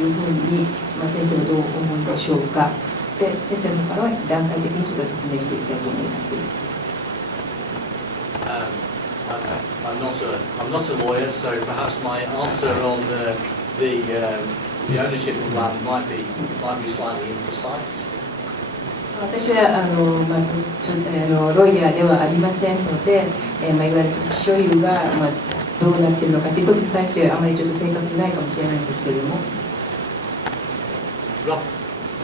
いうふうに、先生はどう思うでしょうか。で、先生のからは段階的にちょっと説明していきたいと思います。I'm not a lawyer, so perhaps my answer on the ownership of land might be slightly imprecise. 私はロイヤーではありませんので、いわゆる所有が、どうなっているのかということに対してあまりちょっと正確ないかもしれないんですけれども。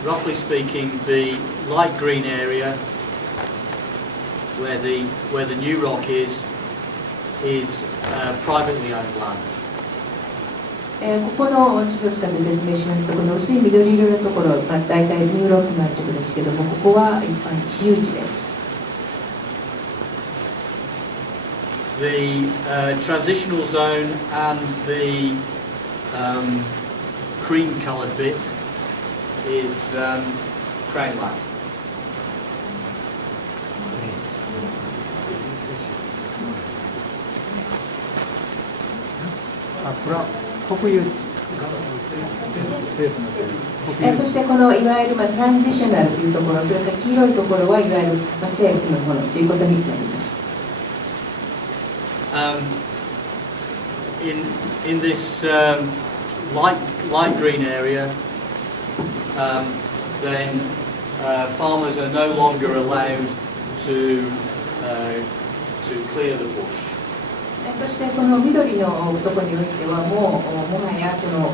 Roughly speaking, the light green area where the new rock is privately owned land. ここの地図を使って説明しますと、この薄い緑色のところ、大体ニューロックのあるところですけれども、ここは一般私有地です。The transitional zone and the cream-coloured bit is Crown land. これは国有。そしてこのいわゆるトランジショナルというところ、それから黄色いところはいわゆる政府のものということになります。In this light green area, then farmers are no longer allowed to clear the bush. そしてこの緑のところにおいてはもはやその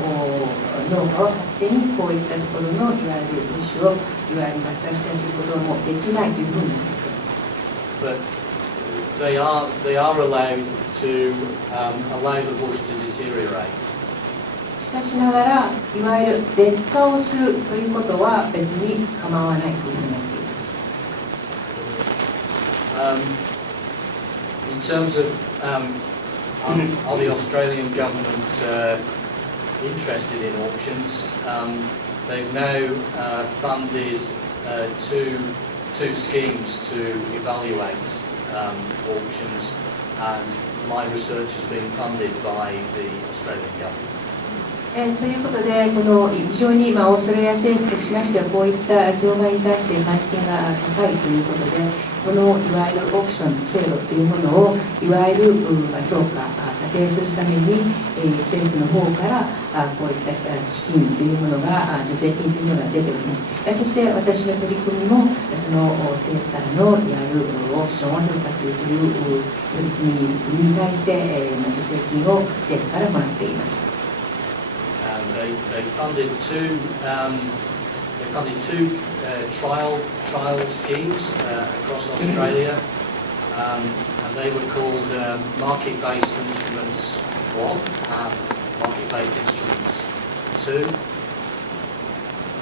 農家を勝手にこういったところのいわゆるブッシュをいわゆる伐採することもできないというふうになっています。But they are allowed to allow the bush to deteriorate. しかしながらいわゆる劣化をするということは別に構わないというふうになっています。In terms of are the Australian government interested in auctions? They've now funded two schemes to evaluate auctions, and my research has been funded by the Australian government. ということで、この非常にオーストラリア政府としましてはこういった業界に対して関心が高いということで、このいわゆるオークション制度というものをいわゆる評価、査定するために、政府の方からこういった基金というものが、助成金というものが出ております。そして私の取り組みもその政府からのいわゆるオークションを評価するという取り組みに対して、助成金を政府からもらっています。They funded two trial schemes across Australia, and they were called Market-Based Instruments 1 and Market-Based Instruments 2.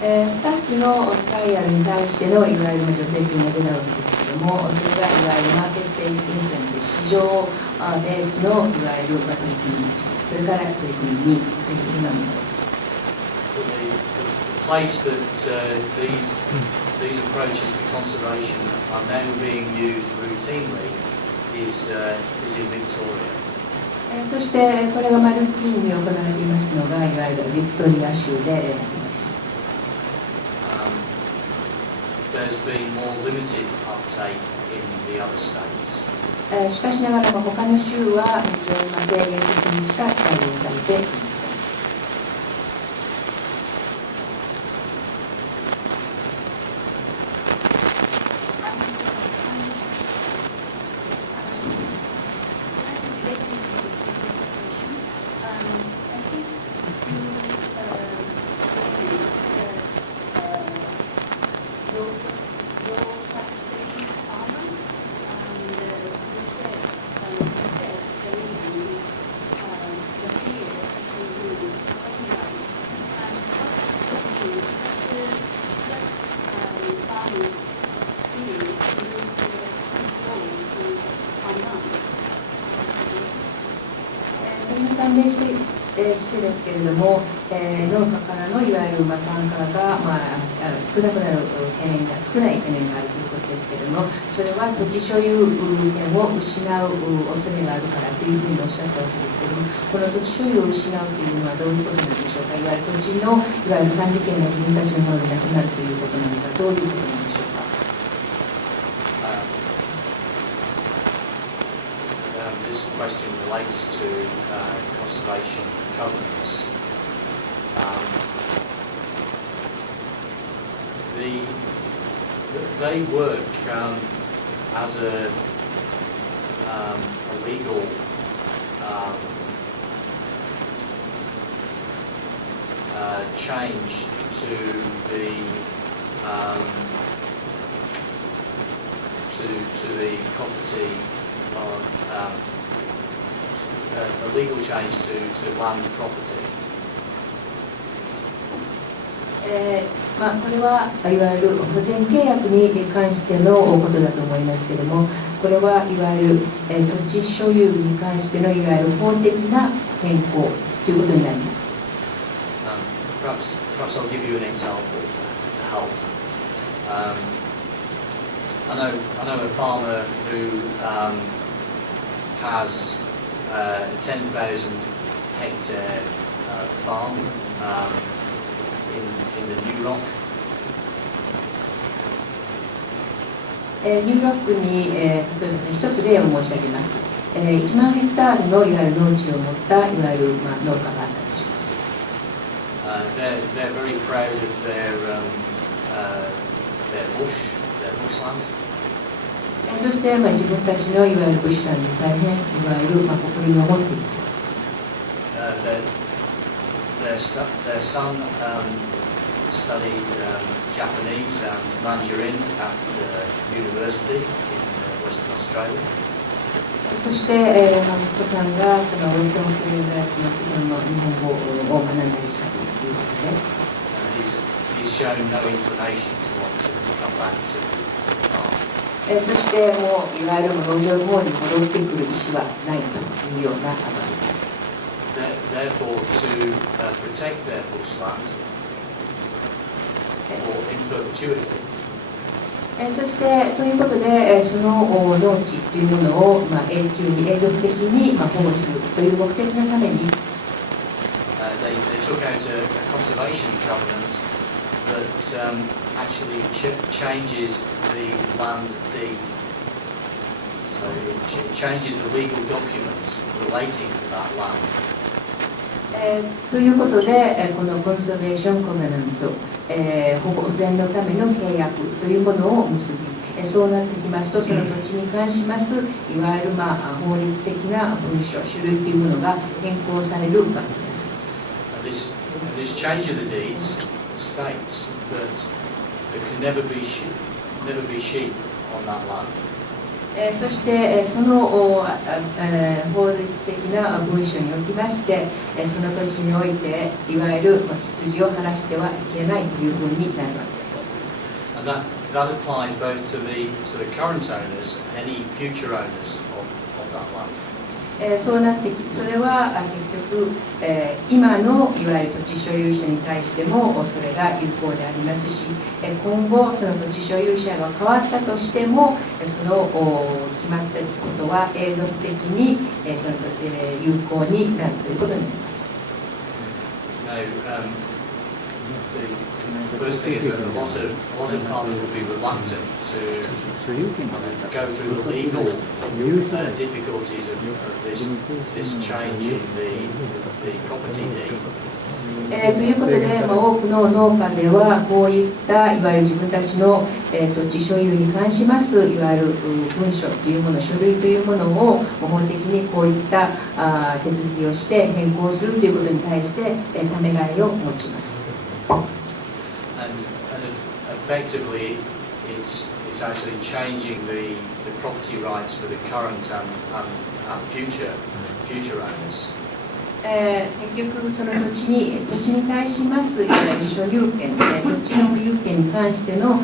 2つのトライアルに対してのいわゆる助成金が出たわけですけれども、それがいわゆるマーケットベースインセンティブ、市場ベースのいわゆる取り組み、それから取り組み2というふうなものです。The place that these approaches to conservation are now being used routinely is in Victoria. そしてこれがルーティンに行われていますのがいわゆるビクトリア州であります。There's been more limited uptake in the other states. しかしながら他の州は非常に制限的にしか採用されています。ますけれども、農家からのいわゆる参加が、少なくなる懸念が少ない懸念があるということですけれども、それは土地所有権を失う恐れがあるからというふうにおっしゃったわけですけれども、この土地所有を失うというのはどういうことなんでしょうか。いわゆる土地のいわゆる管理権が自分たちのものでなくなるということなのか、どういうことなんでしょうか。This question relates to conservation covenants. They work as a legal change to the property of a legal change to land property. これはいわゆる保全契約に関してのことだと思いますけれども、これはいわゆる土地所有に関してのいわゆる法的な変更ということになります。Perhaps I'll give you an example to help. I know a farmer who has a 10,000 hectare farm in the New Rock. ニューロックに、例えばですね、一つ例を申し上げます。1万ヘクタールのいわゆる農地を持ったいわゆる、農家があったとします。They're very proud of their bushland. そして、自分たちのいわゆるブッシュランドに大変いわゆる、誇りを持っている。Their son studied Japanese and Mandarin at university in Western Australia. そして、息子さんがそのウェストンオーストラリア大学の日本語を学んだりしたということで、he's shown no inclination to want to come back to the farm. そしてもういわゆる農場の方に戻ってくる意思はないというような場合です。Therefore, to protect their bushland for in perpetuity. そしてということで、その農地というものを永久に永続的に保護するという目的のために、They took out a conservation covenant that actually changes the land deed. So it changes the legal documents relating to that land. ということで、このコンサベーションコベナント、保全のための契約というものを結び、そうなってきますと、その土地に関しますいわゆる法律的な文書、種類というものが変更されるわけです。This change of the deeds states that there can never be sheep on that land. そしてその法律的な文書におきまして、その土地においていわゆる羊を晴らしてはいけないというふうになるわけです。And that applies both to the current owners and any future owners of that land. そうなってき、それは結局、今のいわゆる土地所有者に対してもそれが有効でありますし、今後その土地所有者が変わったとしても、その決まったことは永続的にその有効になるということになります。The first thing is that a lot of farmers will be reluctant to go through the legal difficulties of this change in the property deed. ということで、多くの農家ではこういったいわゆる自分たちの土地所有に関しますいわゆる文書というもの、書類というものを法的にこういった手続きをして変更するということに対してためらいを持ちます。Effectively, it's actually changing the property rights for the current and future owners. 結局その土地に対しますいわゆる所有権、土地の保有権に関しての、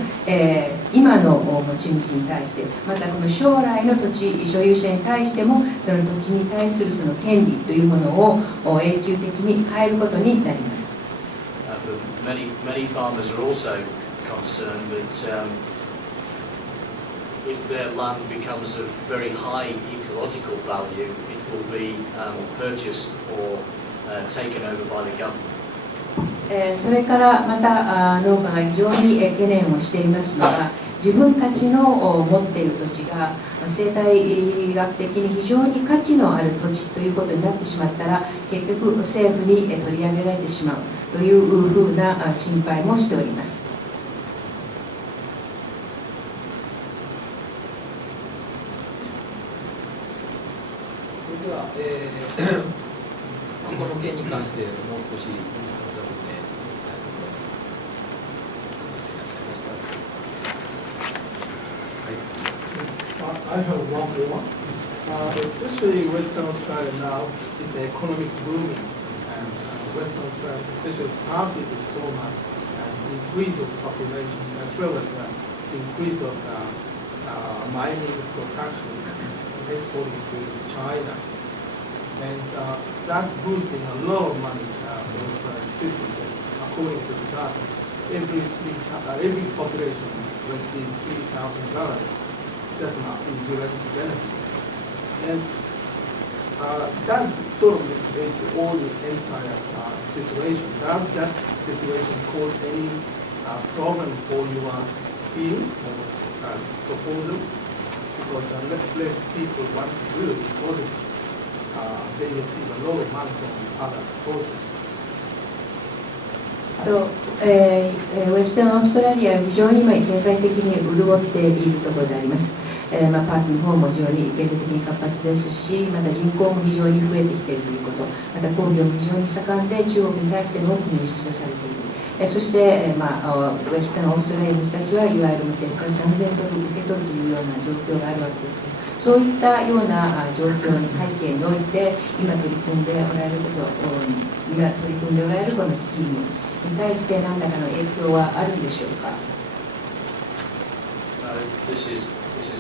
今の持ち主に対して、またこの将来の土地所有者に対してもその土地に対するその権利というものを永久的に変えることになります。Many farmers are also concerned that if their land becomes of very high ecological value, it will be purchased or taken over by the government. それからまた農家が非常に懸念をしていますのが、自分たちの持っている土地が生態学的に非常に価値のある土地ということになってしまったら、結局政府に取り上げられてしまうというふうな心配もしております。それでは、この件に関してもう少しI have one more. Especially Western Australia now is economic booming, and Western Australia, especially profit is so much, and the increase of population as well as the increase of mining production exporting to China, and that's boosting a lot of money for Australian citizens. According to the data, every population receives $3,000. Just not in direct benefit. And that sort of it's all the entire situation. Does that situation cause any problem for your scheme or proposal? Because less people want to do it because they receive a lot of money from other sources. ウェスタンオーストラリアは非常に今経済的に潤っているところであります。パーツの方も非常に経済的に活発ですし、また人口も非常に増えてきているということ、また工業も非常に盛んで中国に対しての多くの輸出をされている。そして、ウェスタンオーストラリアの人たちはいわゆる世界3000ドル受け取るというような状況があるわけですけど、そういったような状況に背景において今取り組んでおられるこのスキームに対して何らかの影響はあるんでしょうか。This is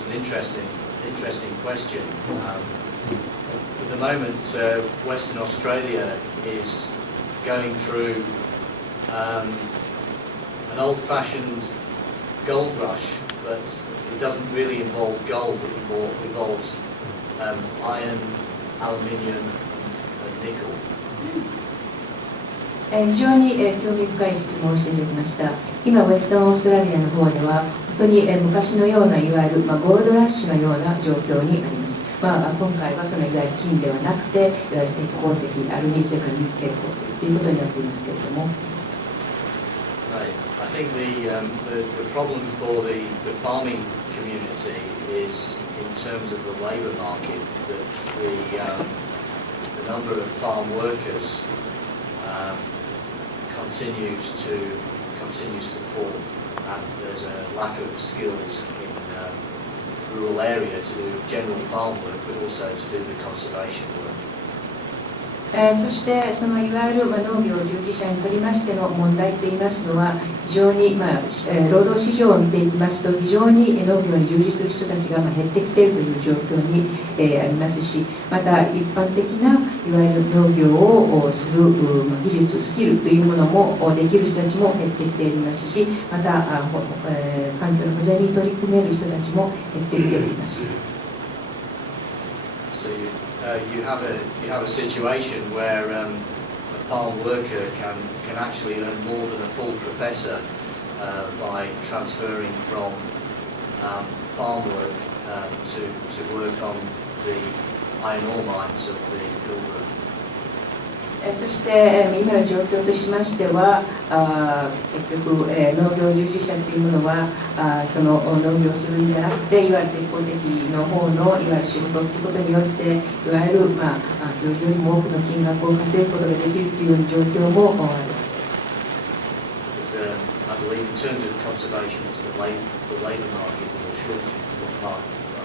an interesting question. At the moment, Western Australia is going through an old-fashioned gold rush, but it doesn't really involve gold. It involves iron, aluminium, and nickel. 非常に興味深い質問をしていただきました。今、ウェスタンオーストラリアの方では本当に昔のようないわゆるゴールドラッシュのような状況にあります。今回はそのいわゆる金ではなくて、いわゆる鉄鉱石、アルミ、それからニッケル鉱石ということになっていますけれども。I think the problem for the farming community is in terms of the labour market that the number of farm workers continues to fall, and there's a lack of skills in rural area to do general farm work, but also to do the conservation work. そしてそのいわゆる農業従事者にとりましての問題といいますのは非常に労働市場を見ていきますと非常に農業に従事する人たちが減ってきているという状況にありますし、また一般的ないわゆる農業をする技術スキルというものもできる人たちも減ってきていますし、また環境の保全に取り組める人たちも減ってきております。You have a situation where a farm worker can actually earn more than a full professor by transferring from farm work to work on the iron ore mines of the Pilbara. そして今の状況としましては結局農業従事者というものはその農業をするんじゃなくていわゆる鉄鉱石の方のいわゆる仕事をすることによっていわゆるよりも多くの金額を稼ぐことができるという状況もある。I believe in terms of conservation, it's the labour market or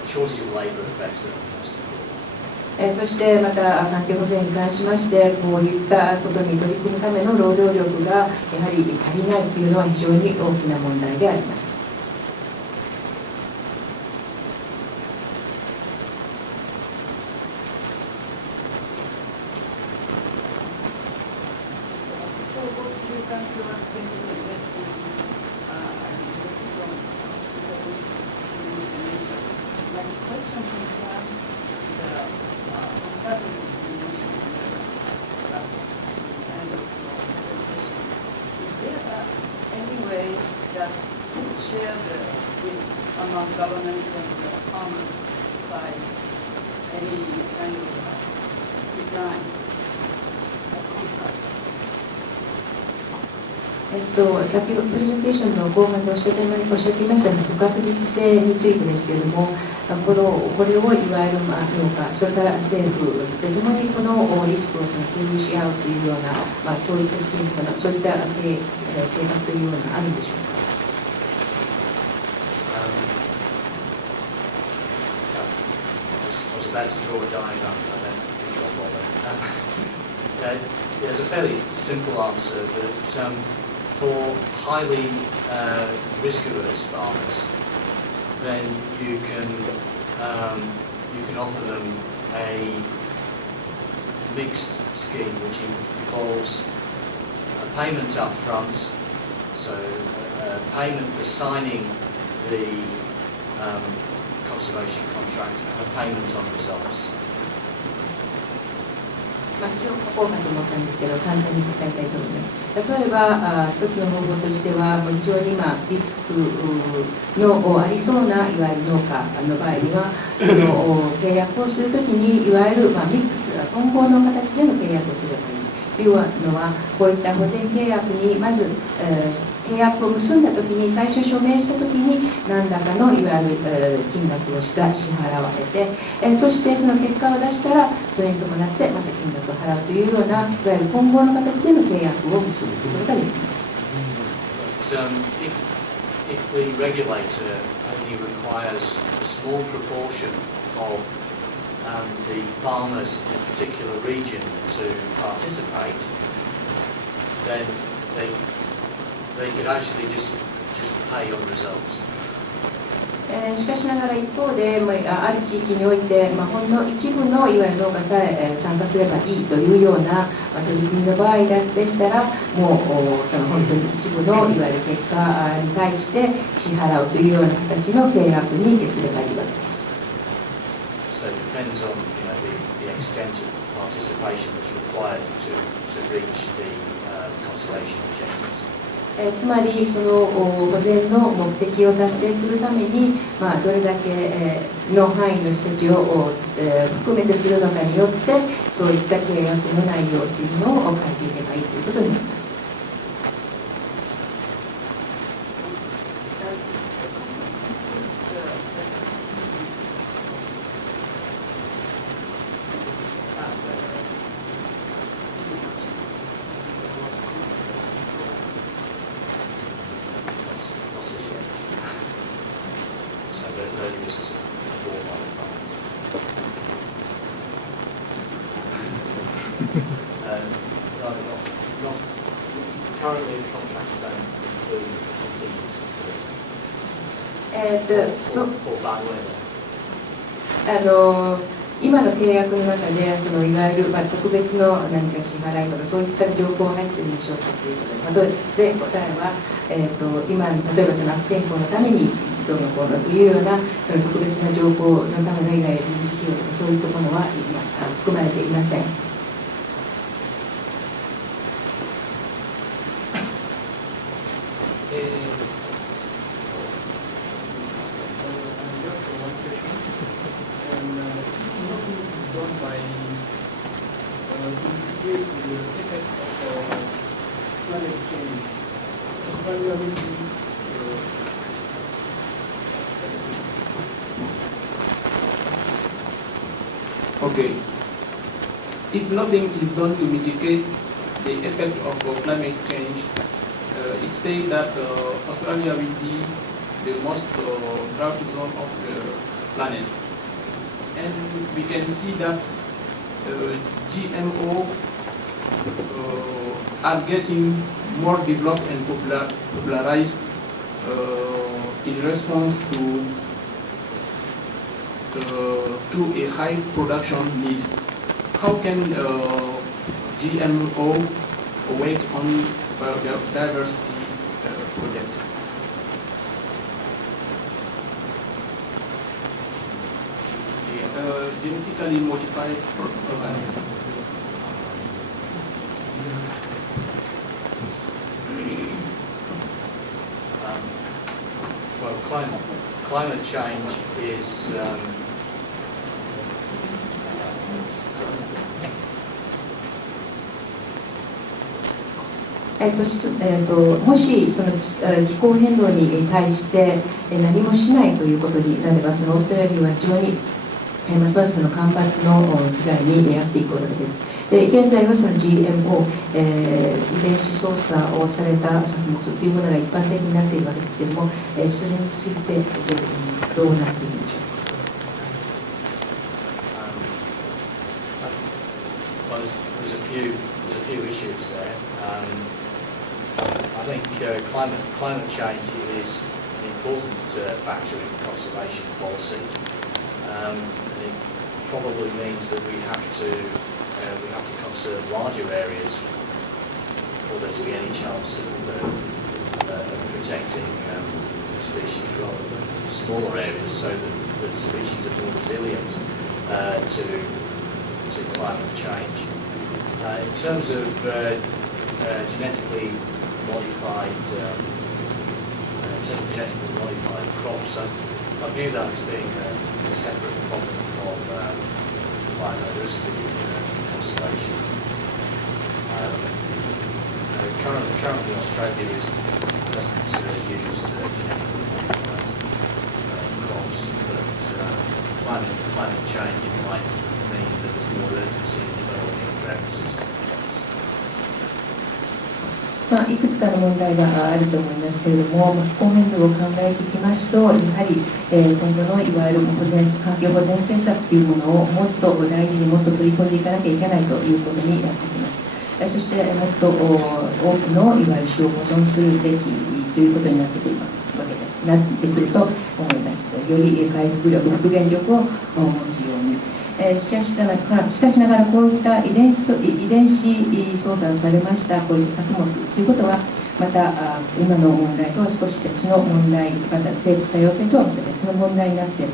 shortage of labour affects it most important. そしてまた環境保全に関しましてこういったことに取り組むための労働力がやはり足りないというのは非常に大きな問題であります。among governments and farmers by any kind of design or contract. 先ほどプレゼンテーションの後半でおっしゃっていました不確実性についてですけれども、これをいわゆる農家、それから政府とともにこのリスクを共有し合うというような、そういったスキームそういった計画というようなあるんでしょうか。About to draw a diagram, and then I'll bother. There's a fairly simple answer that for highly risk-averse farmers, then you can offer them a mixed scheme which involves a payment up front, so payment for signing the conservation contract and a payment on results. 一応書こうかと思ったんですけど、簡単に答えたいと思います。例えば、一つの方法としては、非常にリスクのありそうな、いわゆる農家の場合には、契約をするときに、いわゆるミックス、混合の形での契約をすればいい。というのは、こういった保全契約にまず、契約を結んだときに、最初署名したときに何らかのいわゆる金額を支払われて、そしてその結果を出したらそれに伴ってまた金額を払うというような、いわゆる混合の形での契約を結ぶということができます。If the regulator only requires a small proportion of the farmers in a particular region to participate, then they could actually just pay on results. しかしながら一方で、ある地域において、ほんの一部のいわゆる農家さえ参加すればいいというような取り組みの場合でしたら、もうその本当に一部のいわゆる結果に対して支払うというような形の契約にすればいいわけです。So it depends on the extent of participation that's required to reach the conservation objectives. つまりその保全の目的を達成するために、どれだけの範囲の人たちを含めてするのかによって、そういった契約の内容というのを書いていけばいいということになります。Currently, the contracts don't include contingency for bad weather. 今の契約の中でそのいわゆる特別の何か支払いとかそういった条項が入っているんでしょうかということで、答えは、今例えばその悪天候のためにどうのこうのというようなその特別な条項のためのいわゆる臨時費用とかそういうところは含まれていません。Okay. If nothing is done to mitigate the effect of climate change, it's said that Australia will be the most drought zone of the planet. And we can see that GMO are getting more developed and popularized in response to a high production need. How can GMO wait on biodiversity project? Genetically modified organisms. Well, climate change isもしその気候変動に対して何もしないということになれば、そのオーストラリアは非常にますますの干ばつの被害に遭っていくわけです。で現在はその GMO、遺伝子操作をされた作物というものが一般的になっているわけですけれども、それについてどうなっているでしょうか。There's a few issues there. I think climate change is an important factor in conservation policy. It probably means that we have to conserve larger areas for there to be any chance of protecting species rather than smaller areas, so that the species are more resilient to climate change. In terms of genetically modified crops, I view that as being a separate problem from biodiversity conservation. Currently Australia doesn't use genetically modified crops, but climate change might mean that there's more urgency in developing drought resistance. いくつかの問題があると思いますけれども、気候変動を考えていきますと、やはり今後のいわゆる環境保全政策というものをもっと大事にもっと取り込んでいかなきゃいけないということになってきます。そしてもっと多くのいわゆる種を保存するべきということになってくるわけです。なってくると思います。より回復力、復元力を持つように。しかしながらこういった遺伝子操作をされましたこういった作物ということはまた今の問題とは少し別の問題、また生物多様性とはまた別の問題になってくる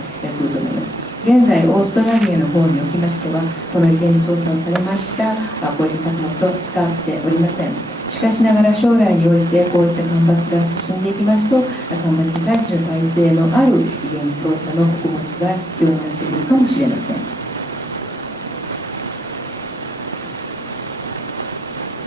と思います。現在オーストラリアの方におきましてはこの遺伝子操作をされましたこういった作物を使っておりません。しかしながら将来においてこういった干ばつが進んでいきますと干ばつに対する耐性のある遺伝子操作の穀物が必要になってくるかもしれません。